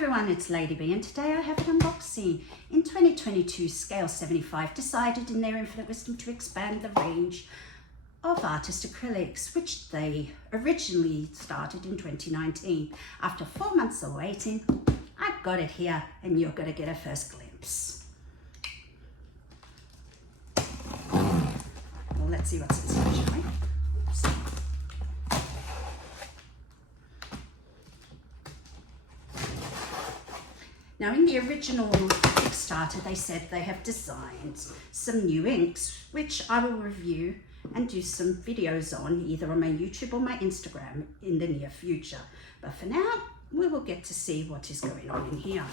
everyone, it's Lady B, and today I have an unboxing. In 2022, Scale 75 decided in their infinite wisdom to expand the range of artist acrylics, which they originally started in 2019. After 4 months of waiting, I've got it here and you're going to get a first glimpse. Well, let's see what's inside, shall we? Now, in the original Kickstarter, they said they have designed some new inks, which I will review and do some videos on, either on my YouTube or my Instagram in the near future. But for now, we will get to see what is going on in here.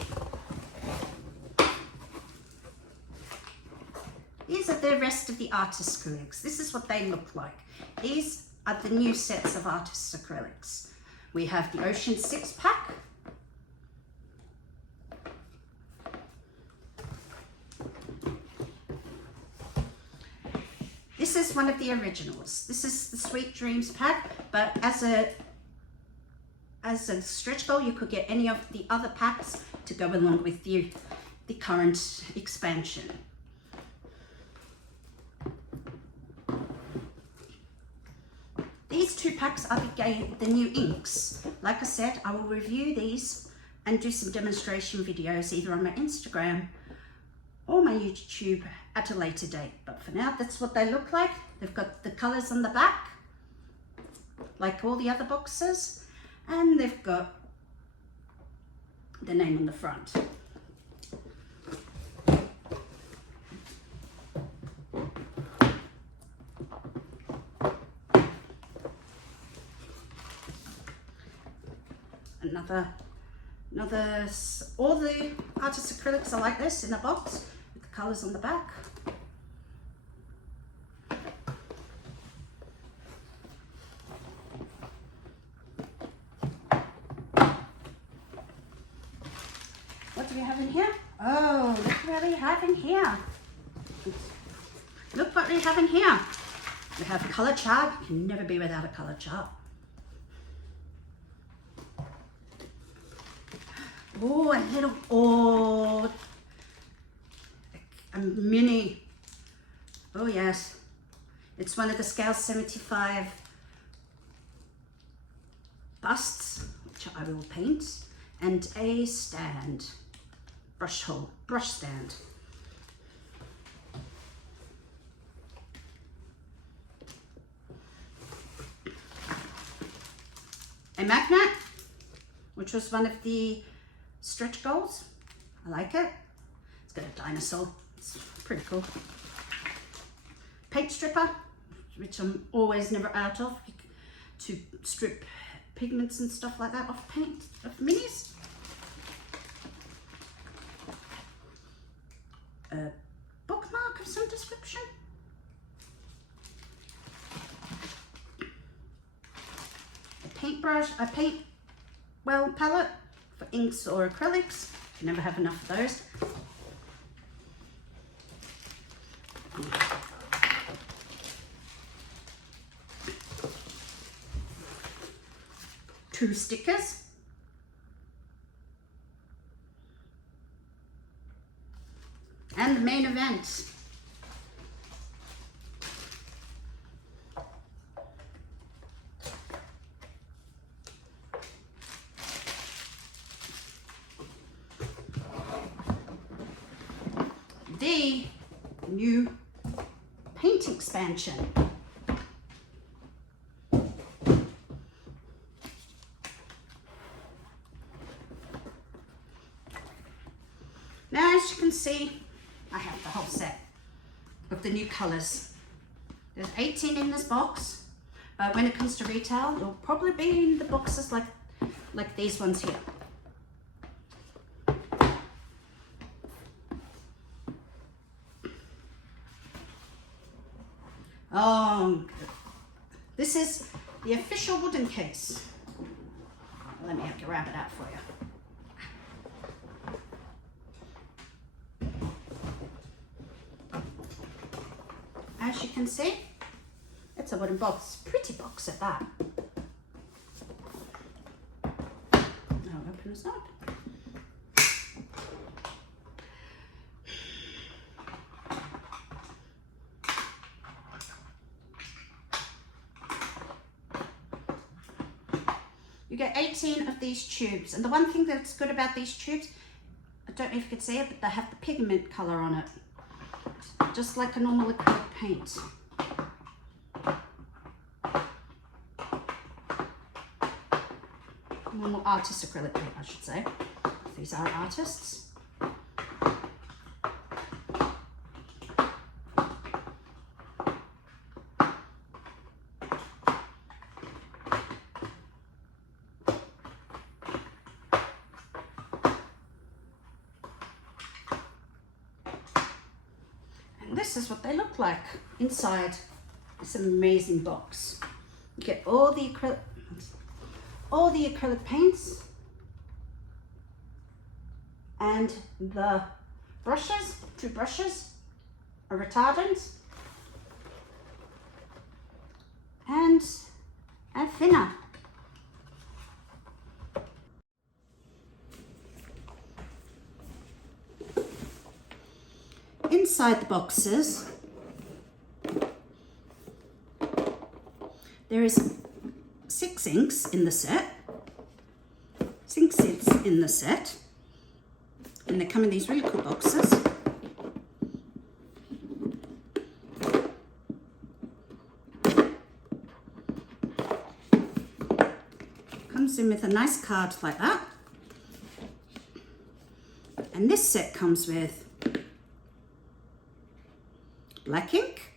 These are the rest of the artist acrylics. This is what they look like. These are the new sets of artist acrylics. We have the Ocean 6-pack. This is one of the originals. This is the Sweet Dreams pack, but as a stretch goal, you could get any of the other packs to go along with the current expansion. These two packs are the new inks. Like I said, I will review these and do some demonstration videos either on my Instagram or my YouTube at a later date. But for now, that's what they look like. They've got the colors on the back, like all the other boxes, and they've got the name on the front. All the artist acrylics are like this in a box with the colors on the back. What do we have in here? Oh, look what we have in here. Look what we have in here. We have color chart. You can never be without a color chart. Oh, a mini. Oh yes, it's one of the Scale 75 busts, which I will paint, and a stand, brush stand. A magnet, which was one of the stretch goals. I like it. It's got a dinosaur. It's pretty cool. Paint stripper, which I'm always never out of, to strip pigments and stuff like that off paint, of minis. A bookmark of some description. A paintbrush, a paint palette for inks or acrylics. You never have enough of those. Two stickers. And the main event. The new paint expansion. Now, as you can see, I have the whole set of the new colors. There's 18 in this box, but when it comes to retail, it'll probably be in the boxes like these ones here. Oh, this is the official wooden case. Let me grab it out for you. As you can see, it's a wooden box, pretty box at that. Now open this up. You get 18 of these tubes. And the one thing that's good about these tubes, I don't know if you can see it, but they have the pigment color on it. Just like a normal acrylic paint. Normal artist acrylic paint, I should say. These are artists. And this is what they look like inside this amazing box. You get all the acrylic paints and the brushes, 2 brushes, a retardant, and a thinner. Inside the boxes, there is 6 inks in the set. 6 inks in the set. And they come in these really cool boxes. Comes in with a nice card like that. And this set comes with black ink,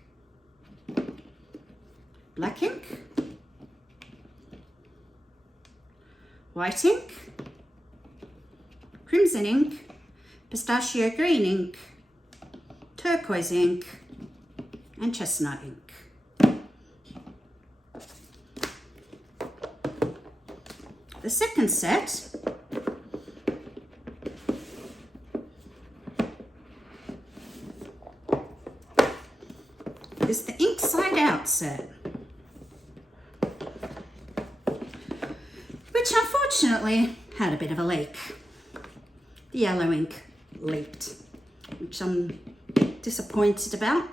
white ink, crimson ink, pistachio green ink, turquoise ink, and chestnut ink. The second set is the ink side out set, which unfortunately had a bit of a leak. The yellow ink leaked, which I'm disappointed about,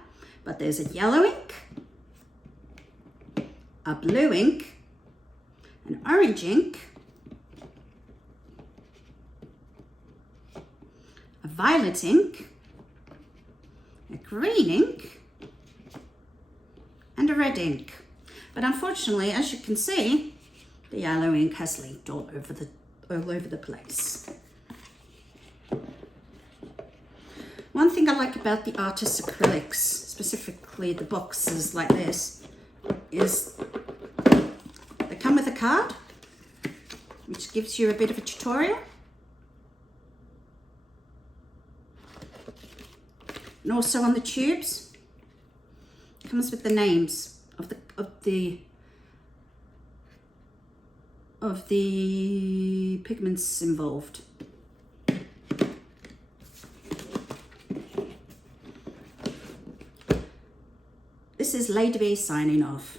but there's a yellow ink, a blue ink, an orange ink, a violet ink, a green ink, and a red ink. But unfortunately, as you can see, the yellow ink has leaked all over the place. One thing I like about the artist acrylics, specifically the boxes like this, is they come with a card, which gives you a bit of a tutorial. And also on the tubes, comes with the names of the pigments involved. This is Lady B signing off.